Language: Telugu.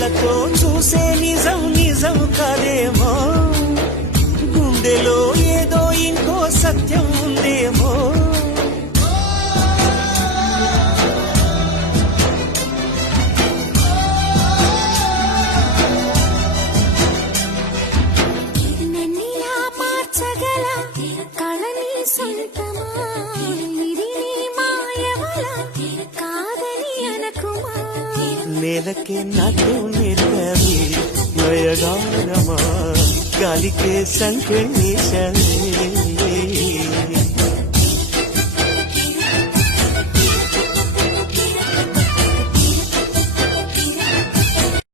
కళ్ళతో చూసే నిజం నిజం కాదేమో, గుండెలో ఏదో ఇంకో సత్యం ఉందేమో. నేలకే నాకు నిర్గవి నయగానమా గాలికే సంకెళ్ళేశ